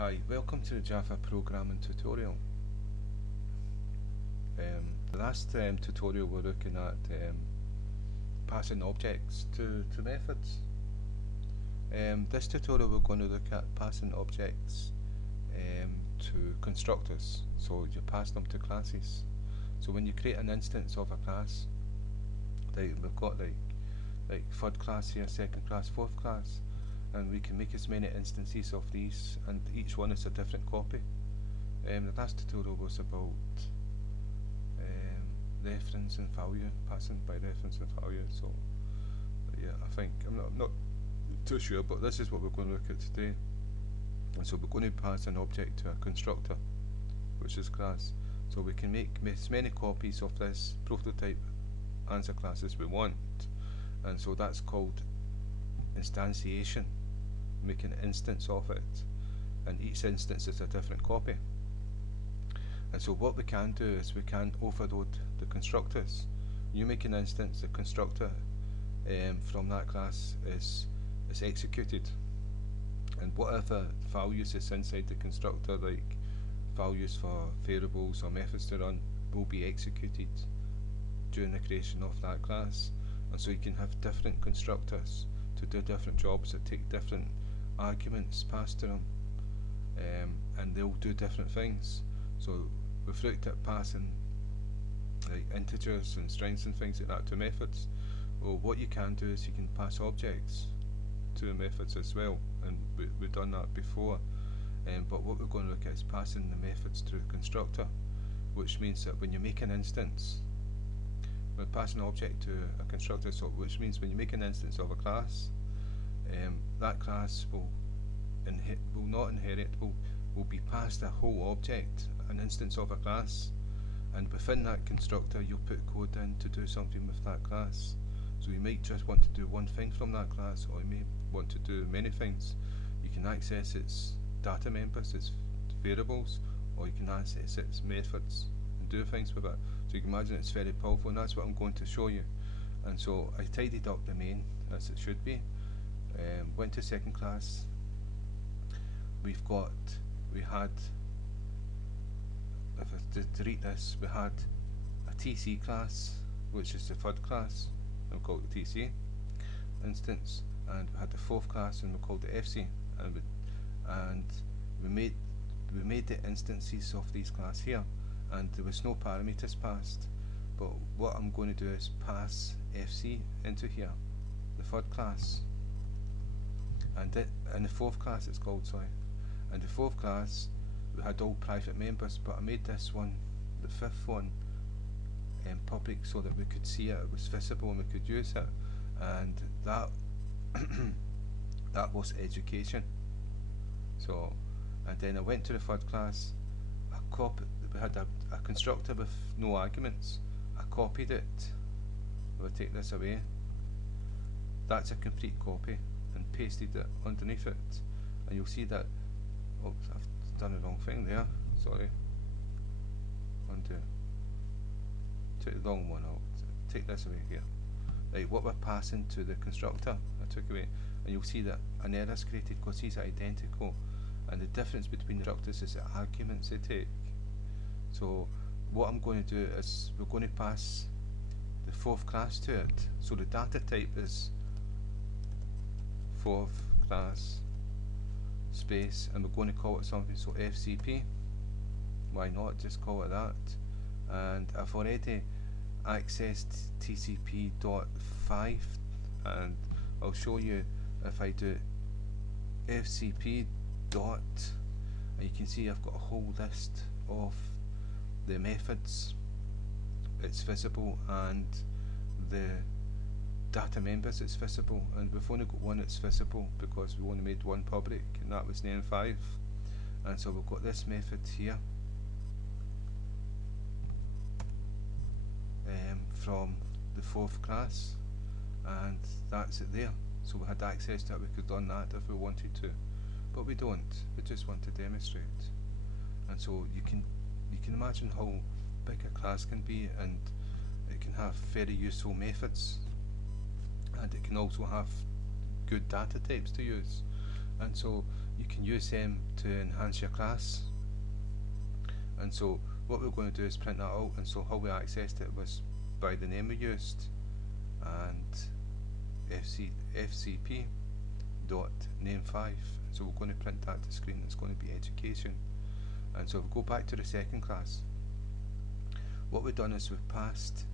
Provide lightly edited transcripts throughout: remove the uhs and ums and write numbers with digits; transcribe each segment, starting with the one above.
Hi, welcome to the Java programming tutorial. The last tutorial we're looking at passing objects to methods. This tutorial we're going to look at passing objects to constructors, so you pass them to classes. So when you create an instance of a class, we've got like third class here, second class, fourth class, and we can make as many instances of these, and each one is a different copy. The last tutorial was about reference and value, passing by reference and value. So yeah, I think I'm not too sure, but this is what we're going to look at today. And so we're going to pass an object to a constructor, which is class. So we can make as many copies of this prototype answer class as we want, and so that's called instantiation. Make an instance of it, and each instance is a different copy. And so what we can do is we can overload the constructors. You make an instance, the constructor from that class is executed, and whatever values is inside the constructor, like values for variables or methods to run, will be executed during the creation of that class. And so you can have different constructors to do different jobs that take different arguments passed to them, and they'll do different things. So we've looked at passing like integers and strings and things like that to methods. Well, what you can do is you can pass objects to methods as well, and we've done that before. But what we're going to look at is passing the methods to the constructor, which means that when you make an instance, we're passing an object to a constructor, so which means when you make an instance of a class, that class will be passed a whole object, an instance of a class, and within that constructor you'll put code in to do something with that class. So you might just want to do one thing from that class, or you may want to do many things. You can access its data members, its variables, or you can access its methods and do things with it. So you can imagine it's very powerful, and that's what I'm going to show you. And so I tidied up the main as it should be. Went to second class. We had, if I delete this, we had a TC class, which is the third class, and we called it TC instance, and we had the fourth class, and we called it FC, and we made the instances of these class here, and there was no parameters passed. But what I'm going to do is pass FC into here, the third class, and in the fourth class it's called, sorry. And the fourth class, we had all private members, but I made this one, the fifth one, public, so that we could see it, it was visible and we could use it, and that that was education. So, and then I went to the third class, we had a constructor with no arguments. I copied it. If I take this away, that's a complete copy, and pasted it underneath it, and you'll see that, oops, I've done the wrong thing there, sorry, undo, took the wrong one out, take this away here. Like what we're passing to the constructor, I took away, and you'll see that an error is created because these are identical, and the difference between the constructors is the arguments they take. So what I'm going to do is we're going to pass the fourth class to it, so the data type is fourth class space, and we're going to call it something, so FCP, why not just call it that. And I've already accessed TCP.5, and I'll show you if I do FCP dot, and you can see I've got a whole list of the methods, it's visible, and the data members, it's visible, and we've only got one that's visible because we only made one public, and that was name 5. And so we've got this method here from the fourth class, and that's it there. So we had access to it, we could run that if we wanted to, but we don't, we just want to demonstrate. And so you can imagine how big a class can be, and it can have very useful methods, and it can also have good data types to use. And so you can use them to enhance your class. And so what we're going to do is print that out, and so how we accessed it was by the name we used and fcp dot name5. So we're going to print that to screen. It's going to be education. And so if we go back to the second class, what we've done is we've passed,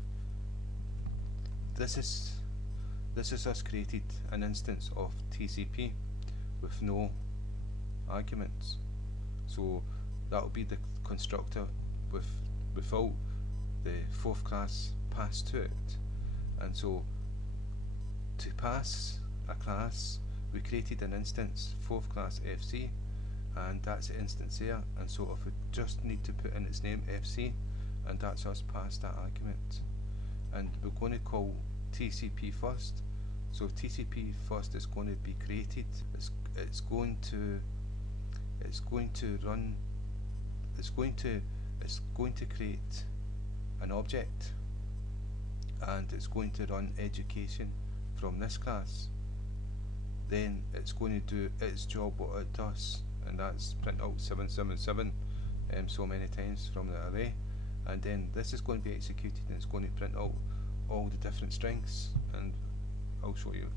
this is us created an instance of TCP with no arguments. So that will be the constructor without the fourth class passed to it. And so to pass a class, we created an instance, fourth class FC, and that's the instance there. And so if we just need to put in its name FC, and that's us past that argument. And we're going to call TCP first. So TCP first is going to be created. It's going to create an object, and it's going to run education from this class. Then it's going to do its job, what it does, and that's print out 777 so many times from the array. And then this is going to be executed, and it's going to print out all the different strings, and I'll show you.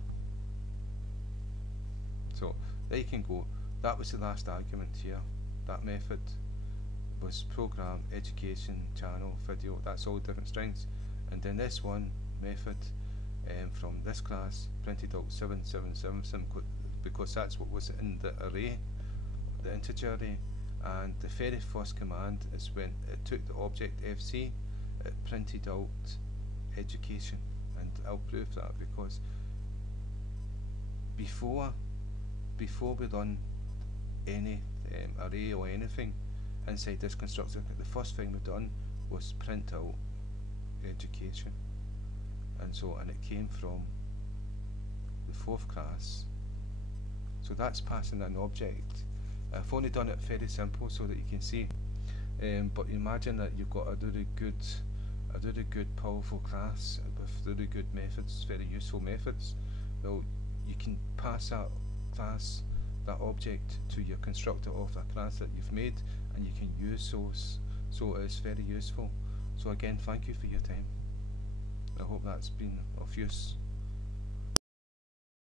So there you can go. That was the last argument here. That method was program, education, channel, video. That's all different strings. And then this one method from this class printed out 777 because that's what was in the array, the integer array. And the very first command is when it took the object FC, it printed out education. And I'll prove that because before we run any array or anything inside this constructor, the first thing we've done was print out education. And it came from the fourth class. So that's passing an object. I've only done it very simple so that you can see, but imagine that you've got a really good powerful class with really good methods, very useful methods. Well, you can pass that class, that object, to your constructor of a class that you've made, and you can use those. So it's very useful. So again, thank you for your time. I hope that's been of use.